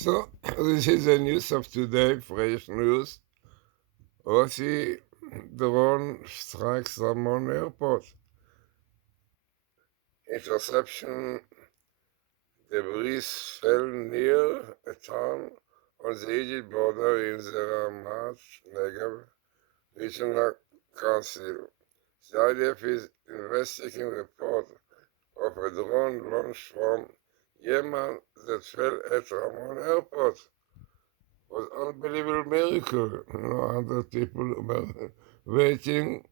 So, this is the news of today, fresh news. Aussie drone strikes Ramon Airport. Interception debris fell near a town on the Egypt border in the Ramat Negev Regional Council. The IDF is investigating a report of a drone launched from Yemen that fell at Ramon Airport. Was unbelievable miracle. 100 people were waiting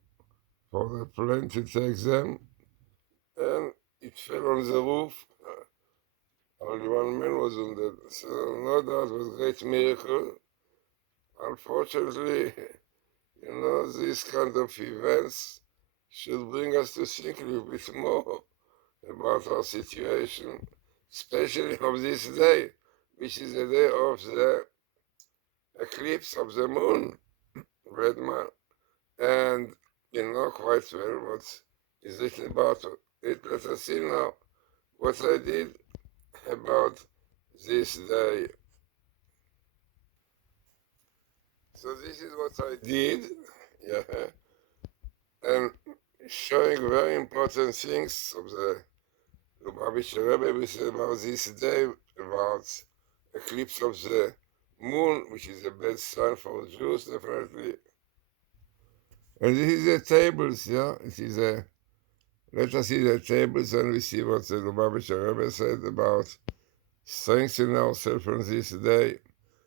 for the plane to take them, and it fell on the roof. Only one man was wounded. So no doubt it was a great miracle. Unfortunately, these kind of events should bring us to think a little bit more about our situation, especially of this day, which is the day of the eclipse of the moon, red man. And you know quite well what is written about it. Let us see now what I did about this day. So this is what I did, yeah, and showing very important things of the Lubavitcher Rebbe we said about this day, about eclipse of the moon, which is a bad sign for Jews, definitely. And this is the tables, yeah, it is a let us see the tables and we see what the Lubavitcher Rebbe said about strengthening ourselves on this day.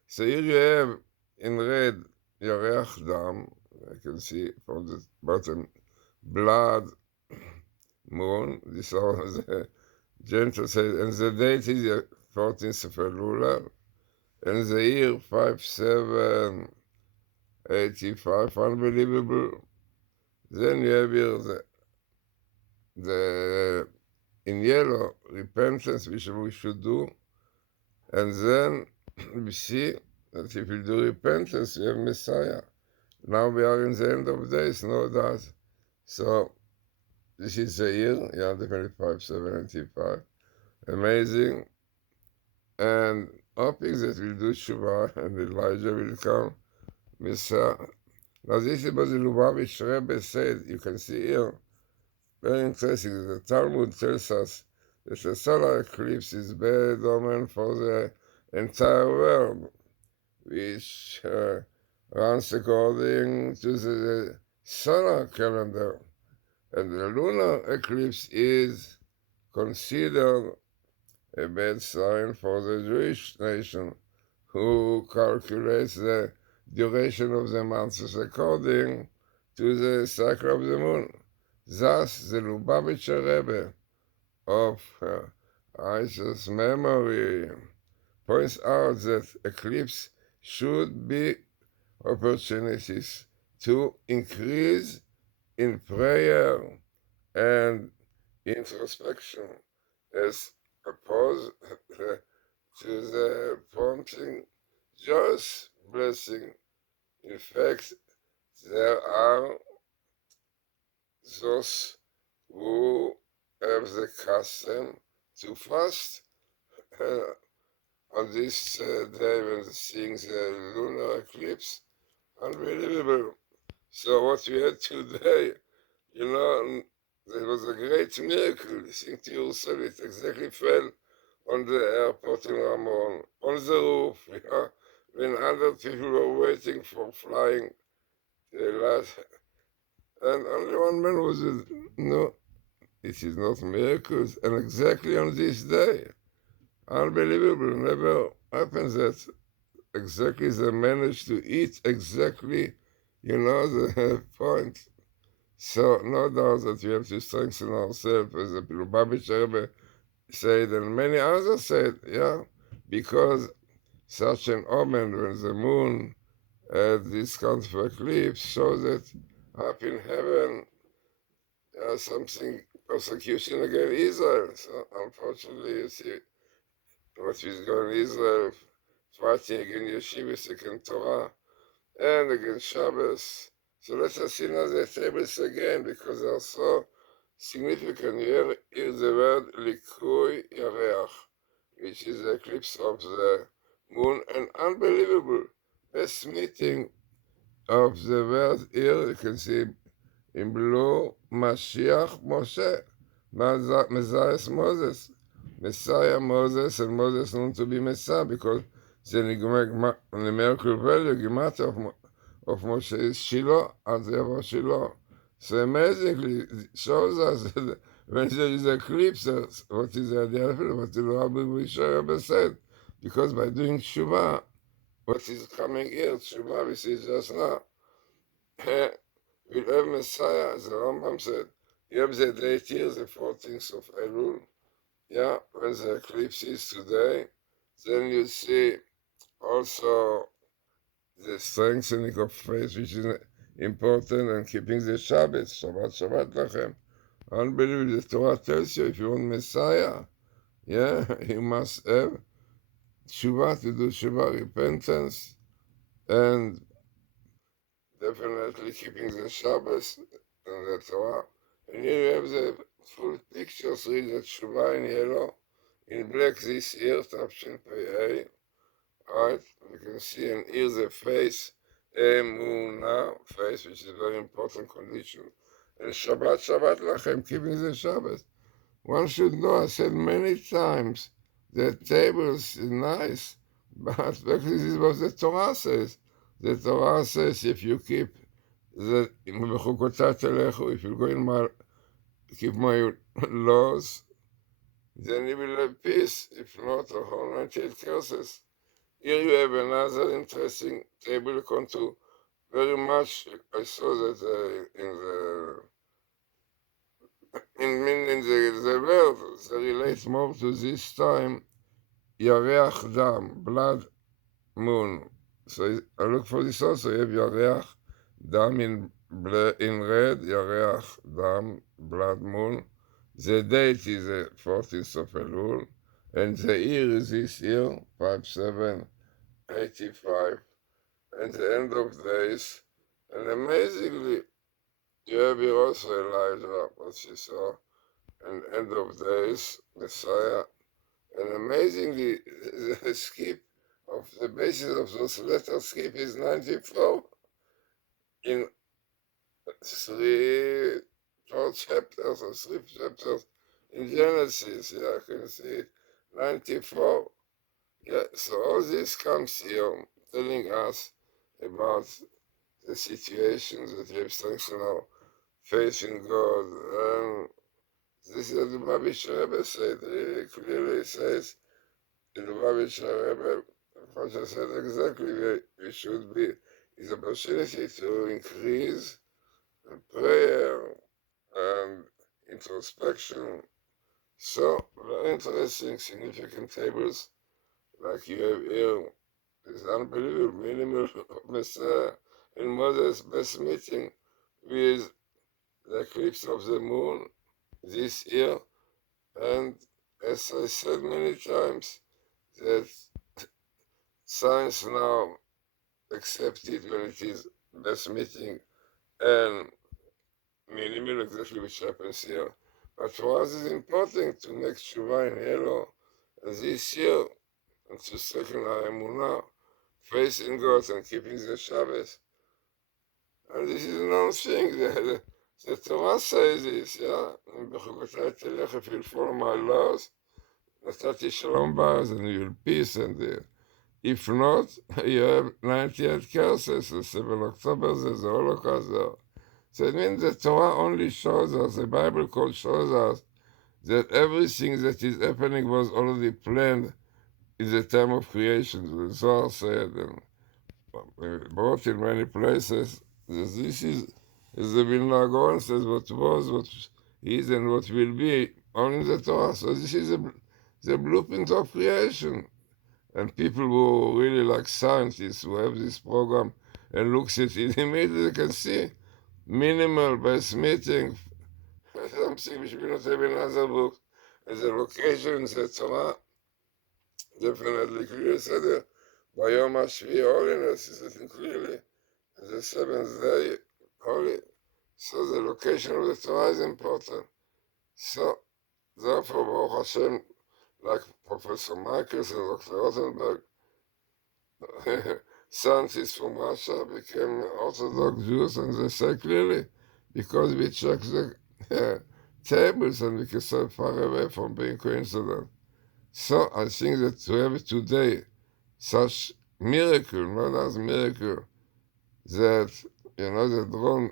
So here you have in red Yareach Dam, I can see from the bottom, blood, moon, this are the gentle said, and the date is the 14th of Ellul, and the year 5785, unbelievable. Then you have here the in yellow, repentance, which we should do. And then we see that if we do repentance, we have Messiah. Now we are in the end of days, no doubt. So this is the year, yeah, definitely 5785. Amazing. And hoping that we'll do Shuvah and Elijah will come, Messiah. Now this is what the Lubavitch Rebbe said, you can see here. Very interesting. The Talmud tells us that the solar eclipse is bad omen for the entire world, which runs according to the solar calendar. And the lunar eclipse is considered a bad sign for the Jewish nation, who calculates the duration of the months according to the cycle of the moon. Thus, the Lubavitcher Rebbe of righteous memory points out that eclipse should be opportunities to increase in prayer and introspection as opposed to the prompting joyous blessing. In fact, there are those who have the custom to fast on this day when seeing the lunar eclipse. Unbelievable. So what we had today, there was a great miracle. Think to yourself, it exactly fell on the airport in Ramon, on the roof, when 100 people were waiting for flying the last, and only one man was, no, it is not miracles, and exactly on this day. Unbelievable, never happens that exactly they manage to eat exactly, the point. So no doubt that we have to strengthen ourselves, as the Lubavitcher Rebbe said, and many others said, yeah, because such an omen when the moon at this kind of eclipse shows that up in heaven something persecution against Israel. So unfortunately, you see what is going on in Israel, fighting against yeshivas, against Torah, and against Shabbos. So let us see now the tables again, because they are so significant. Here is the word Likui Yareach, which is the eclipse of the moon, an unbelievable best meeting of the word here. You can see in blue, Mashiach Moshe, Messiah Moses, Messiah Moses, and Moses known to be Messiah because the numerical value, Gemata of Moshe is Shiloh, and therefore Shiloh. So amazingly, it shows us that when there is eclipse, what is the idea of it, what the Rabbi Rebbe said, because by doing Shuvah, what is coming here, Shuvah, we see just now, we'll have Messiah, as the Rambam said. You have the date here, the 14th of Elul, yeah, when the eclipse is today. Then you see also the strengthening of faith, which is important, and keeping the Shabbat, Shabbat Lachem. Unbelievable, the Torah tells you if you want Messiah, yeah, you must have Shuvah, to do Shuvah, repentance, and definitely keeping the Shabbos and the Torah. And here you have the full pictures, read the Shuvah in yellow, in black this year, Tafshin Pei, right? You can see, and here the face, Emunah, face, which is a very important condition. And Shabbat Lachem, keeping the Shabbos. One should know, I said many times, the tables is nice, but actually this is what the Torah says. The Torah says if you keep the if you go in my keep my laws, then you will have peace. If not, the whole 98 curses. Here you have another interesting table according to very much. I saw that in the world, they relate more to this time, Yareach Dam, blood moon. So I look for this also. You have Yareach Dam in red, Yareach Dam, blood moon. The date is the 14th of Elul, and the year is this year, 5785, and the end of days. And amazingly, you have here also Elijah, what she saw, and end of days, Messiah. And amazingly, the skip of the basis of those letters skip is 94 in four chapters or three chapters in Genesis. Yeah, I can see it. 94. Yeah, so all this comes here telling us about the situations that we have strengthened our faith in God. And this is what the Lubavitcher Rebbe said. He clearly says, the Lubavitcher Rebbe, Pasha said exactly where we should be, is opportunity to increase prayer and introspection. So, very interesting, significant tables like you have here. It's unbelievable, minimal Messiah and Moses' best meeting with the eclipse of the moon this year. And as I said many times, that science now accepts it when it is best meeting and minimal exactly which happens here. But for us it's important to make Shuvah in yellow and this year and to strengthen our emunah, faith in God and keeping the Shabbos. And this is a known thing. The Torah says this, yeah? If you'll follow my laws, Natati Shalom Bars, and you'll peace, and if not, you have 98 curses. The 7 October, there's the Holocaust there. So it means the Torah only shows us, the Bible code shows us, that everything that is happening was already planned in the time of creation. The Zohar said, and brought in many places, this is, as the Vilna Gaon says, what was, what is, and what will be, only in the Torah. So this is the blueprint of creation. And people who really like scientists who have this program and looks at it, immediately can see minimal base meeting, something which we not have in other books. As a location in the Torah, definitely clearly said there, by Yom HaShvi, holiness is written clearly, as the seventh day, holy. So the location of the Torah is important. So, therefore, Baruch Hashem, like Professor Michaels and Dr. Rosenberg, scientists from Russia became Orthodox Jews, and they say clearly, because we check the tables and we can stay far away from being coincident. So I think that to have today such miracle, not as miracle, that, the drone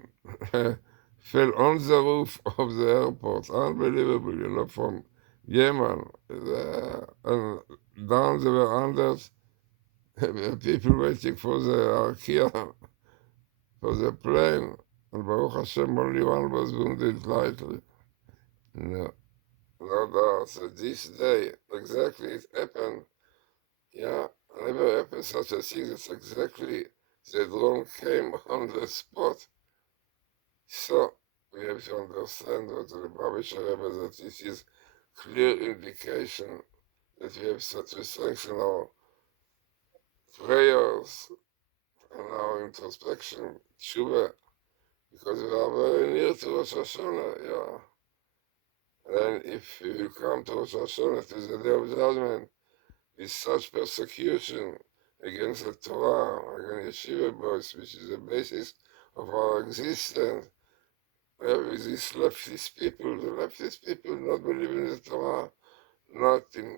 fell on the roof of the airport, unbelievable, from Yemen, and down there were hundreds people waiting for the Arkia, for the plane, and Baruch Hashem, only one was wounded lightly. No, no doubt. So this day, exactly, it happened. Yeah, never happened such a thing. It's exactly the drone came on the spot. So we have to understand what the Babisha Rebbe, that this is clear indication that we have to strengthen our prayers and our introspection, tshuva, because we are very near to Rosh Hashanah, yeah. And if you come to Rosh Hashanah, to the Day of Judgment, with such persecution against the Torah, against yeshiva boys, which is the basis of our existence, with these leftist people, the leftist people not believe in the Torah, not in,